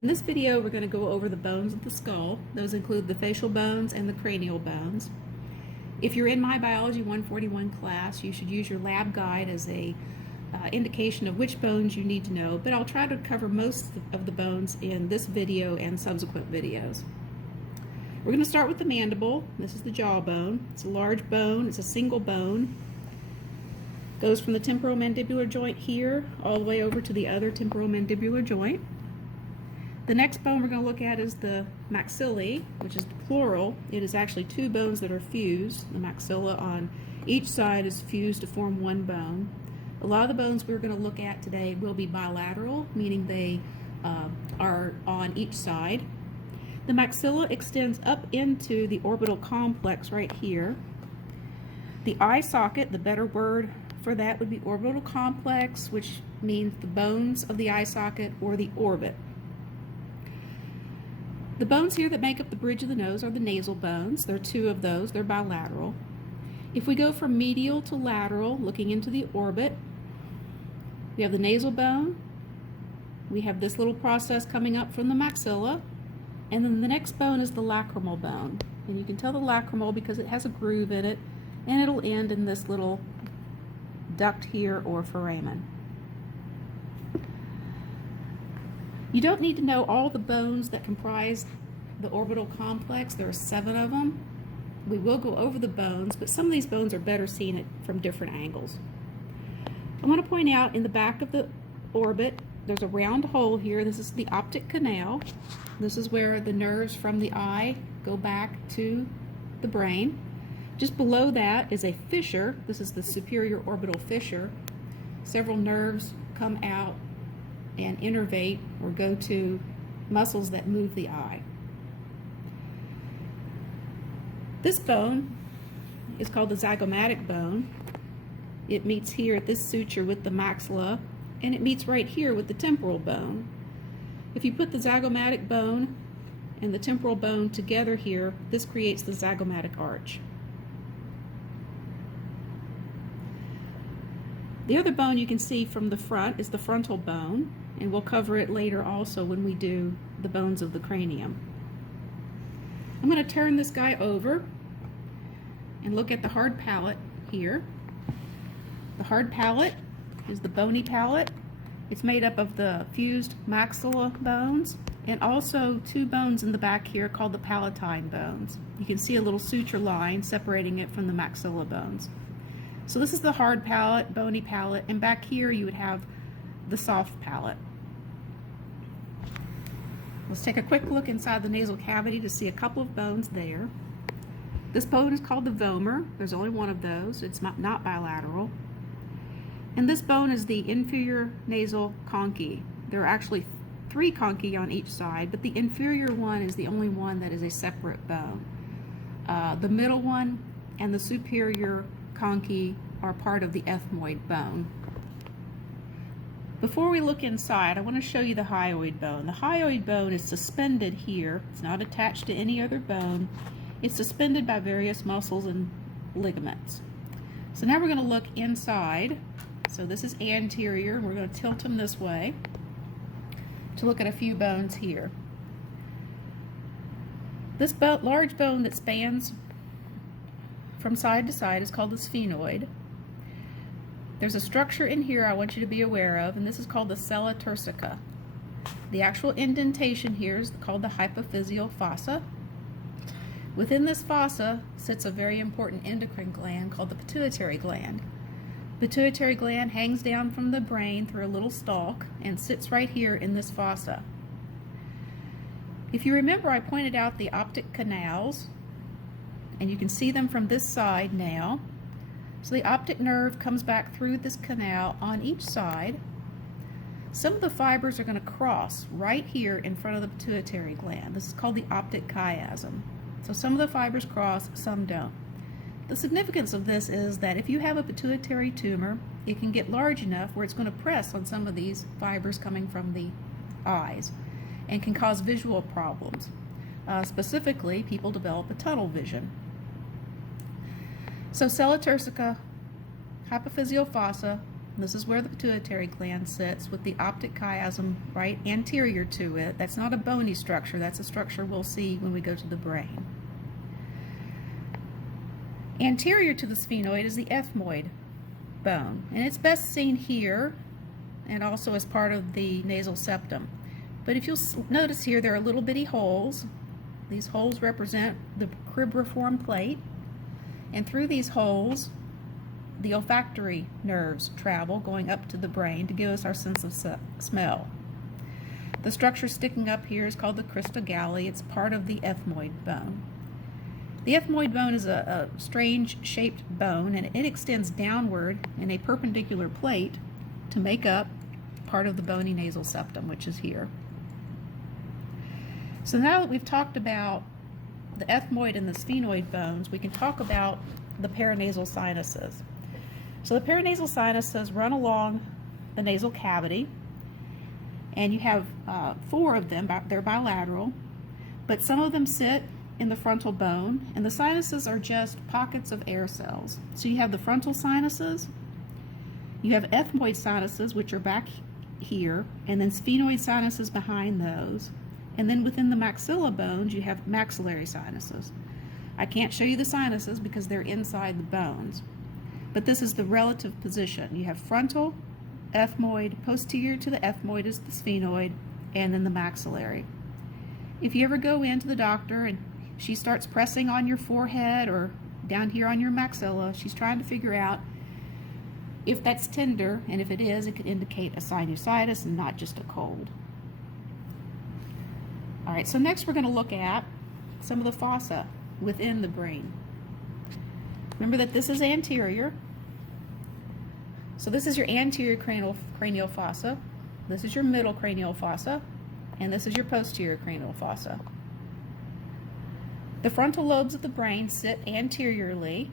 In this video, we're going to go over the bones of the skull. Those include the facial bones and the cranial bones. If you're in my Biology 141 class, you should use your lab guide as a indication of which bones you need to know, but I'll try to cover most of the bones in this video and subsequent videos. We're going to start with the mandible. This is the jawbone. It's a large bone. It's a single bone. Goes from the temporal mandibular joint here all the way over to the other temporal mandibular joint. The next bone we're going to look at is the maxillae, which is plural. It is actually two bones that are fused. The maxilla on each side is fused to form one bone. A lot of the bones we're going to look at today will be bilateral, meaning they are on each side. The maxilla extends up into the orbital complex right here. The eye socket, the better word for that would be orbital complex, which means the bones of the eye socket or the orbit. The bones here that make up the bridge of the nose are the nasal bones. There are two of those. They're bilateral. If we go from medial to lateral, looking into the orbit, we have the nasal bone. We have this little process coming up from the maxilla. And then the next bone is the lacrimal bone. And you can tell the lacrimal because it has a groove in it, and it'll end in this little duct here or foramen. You don't need to know all the bones that comprise the orbital complex. There are 7 of them. We will go over the bones, but some of these bones are better seen from different angles. I want to point out in the back of the orbit, there's a round hole here. This is the optic canal. This is where the nerves from the eye go back to the brain. Just below that is a fissure. This is the superior orbital fissure. Several nerves come out and innervate or go to muscles that move the eye. This bone is called the zygomatic bone. It meets here at this suture with the maxilla, and it meets right here with the temporal bone. If you put the zygomatic bone and the temporal bone together here, this creates the zygomatic arch. The other bone you can see from the front is the frontal bone, and we'll cover it later also when we do the bones of the cranium. I'm going to turn this guy over and look at the hard palate here. The hard palate is the bony palate. It's made up of the fused maxilla bones and also 2 bones in the back here called the palatine bones. You can see a little suture line separating it from the maxilla bones. So this is the hard palate, bony palate, and back here you would have the soft palate. Let's take a quick look inside the nasal cavity to see a couple of bones there. This bone is called the vomer. There's only one of those. It's not bilateral. And this bone is the inferior nasal Konkey. There are actually 3 Konkey on each side, but the inferior one is the only one that is a separate bone. The middle one and the superior Konkey are part of the ethmoid bone. Before we look inside, I want to show you the hyoid bone. The hyoid bone is suspended here. It's not attached to any other bone. It's suspended by various muscles and ligaments. So now we're going to look inside. So this is anterior. We're going to tilt them this way to look at a few bones here. This large bone that spans from side to side is called the sphenoid. There's a structure in here I want you to be aware of, and this is called the sella turcica. The actual indentation here is called the hypophyseal fossa. Within this fossa sits a very important endocrine gland called the pituitary gland. Pituitary gland hangs down from the brain through a little stalk and sits right here in this fossa. If you remember, I pointed out the optic canals, and you can see them from this side now. So the optic nerve comes back through this canal on each side. Some of the fibers are going to cross right here in front of the pituitary gland. This is called the optic chiasm. So some of the fibers cross, some don't. The significance of this is that if you have a pituitary tumor, it can get large enough where it's going to press on some of these fibers coming from the eyes and can cause visual problems. Specifically, people develop a tunnel vision. So sella turcica, hypophyseal fossa, This is where the pituitary gland sits, with the optic chiasm right anterior to it. That's not a bony structure. That's a structure we'll see when we go to the brain. Anterior to the sphenoid is the ethmoid bone, and it's best seen here and also as part of the nasal septum. But if you'll notice here, there are little bitty holes. These holes represent the cribriform plate, and through these holes the olfactory nerves travel, going up to the brain to give us our sense of smell. The structure sticking up here is called the Crista Galli. It's part of the ethmoid bone. The ethmoid bone is a strange shaped bone, and it extends downward in a perpendicular plate to make up part of the bony nasal septum, which is here. So now that we've talked about the ethmoid and the sphenoid bones, we can talk about the paranasal sinuses. So the paranasal sinuses run along the nasal cavity, and you have 4 of them. They're bilateral, but some of them sit in the frontal bone, and the sinuses are just pockets of air cells. So you have the frontal sinuses, you have ethmoid sinuses, which are back here, and then sphenoid sinuses behind those. And then within the maxilla bones, you have maxillary sinuses. I can't show you the sinuses because they're inside the bones, but this is the relative position. You have frontal, ethmoid, posterior to the ethmoid is the sphenoid, and then the maxillary. If you ever go into the doctor and she starts pressing on your forehead or down here on your maxilla, she's trying to figure out if that's tender, and if it is, it could indicate a sinusitis and not just a cold. All right, so next we're going to look at some of the fossa within the brain. Remember that this is anterior. So this is your anterior cranial fossa. This is your middle cranial fossa, and this is your posterior cranial fossa. The frontal lobes of the brain sit anteriorly.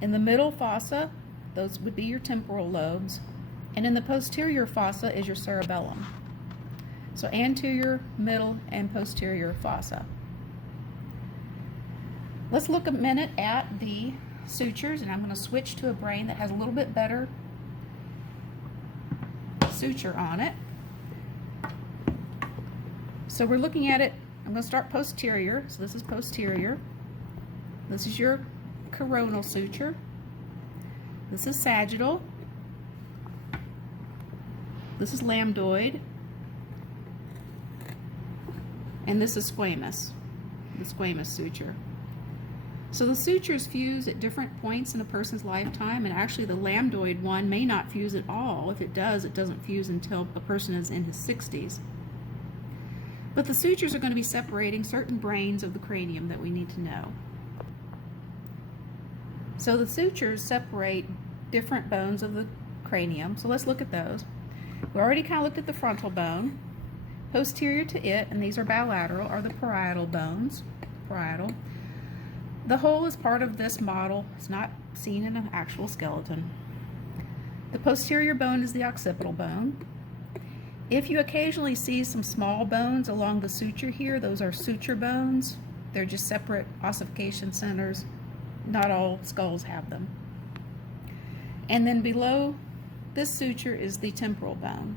In the middle fossa, those would be your temporal lobes, and in the posterior fossa is your cerebellum. So anterior, middle, and posterior fossa. Let's look a minute at the sutures, and I'm going to switch to a brain that has a little bit better suture on it. So we're looking at it, I'm going to start posterior. So this is posterior. This is your coronal suture. This is sagittal. This is lambdoid. And this is squamous, the squamous suture. So the sutures fuse at different points in a person's lifetime, and actually the lambdoid one may not fuse at all. If it does, it doesn't fuse until a person is in his 60s. But the sutures are going to be separating certain brains of the cranium that we need to know. So the sutures separate different bones of the cranium. So let's look at those. We already kind of looked at the frontal bone. Posterior to it, and these are bilateral, are the parietal bones. Parietal. The whole is part of this model. It's not seen in an actual skeleton. The posterior bone is the occipital bone. If you occasionally see some small bones along the suture here, those are suture bones. They're just separate ossification centers. Not all skulls have them. And then below this suture is the temporal bone.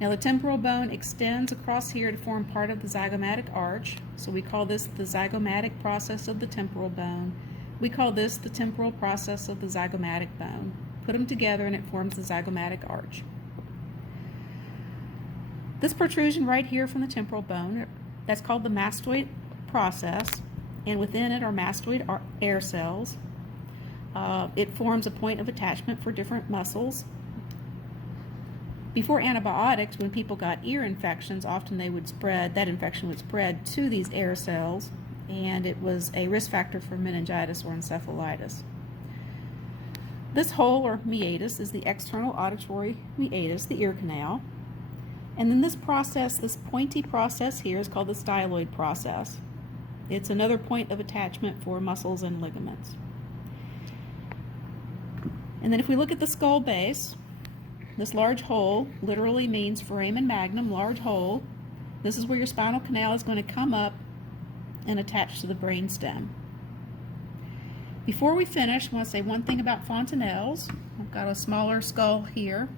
Now the temporal bone extends across here to form part of the zygomatic arch. So we call this the zygomatic process of the temporal bone. We call this the temporal process of the zygomatic bone. Put them together and it forms the zygomatic arch. This protrusion right here from the temporal bone, that's called the mastoid process, and within it are mastoid air cells. It forms a point of attachment for different muscles. Before antibiotics, when people got ear infections, often that infection would spread to these air cells, and it was a risk factor for meningitis or encephalitis. This hole, or meatus, is the external auditory meatus, the ear canal. And then this process, this pointy process here, is called the styloid process. It's another point of attachment for muscles and ligaments. And then if we look at the skull base, this large hole literally means foramen magnum, large hole. This is where your spinal canal is going to come up and attach to the brain stem. Before we finish, I want to say one thing about fontanelles. got a smaller skull here.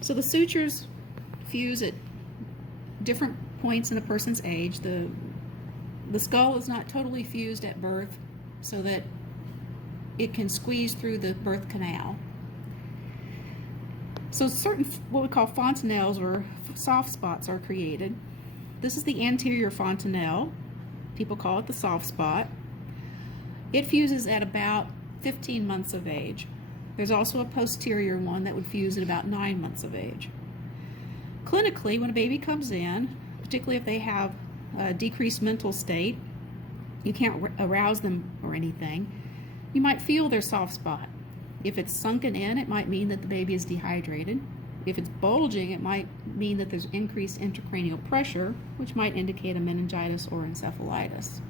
So the sutures fuse at different points in a person's age. The skull is not totally fused at birth so that it can squeeze through the birth canal. So certain, what we call fontanelles or soft spots, are created. This is the anterior fontanelle. People call it the soft spot. It fuses at about 15 months of age. There's also a posterior one that would fuse at about 9 months of age. Clinically, when a baby comes in, particularly if they have a decreased mental state, you can't arouse them or anything, you might feel their soft spot. If it's sunken in, it might mean that the baby is dehydrated. If it's bulging, it might mean that there's increased intracranial pressure, which might indicate a meningitis or encephalitis.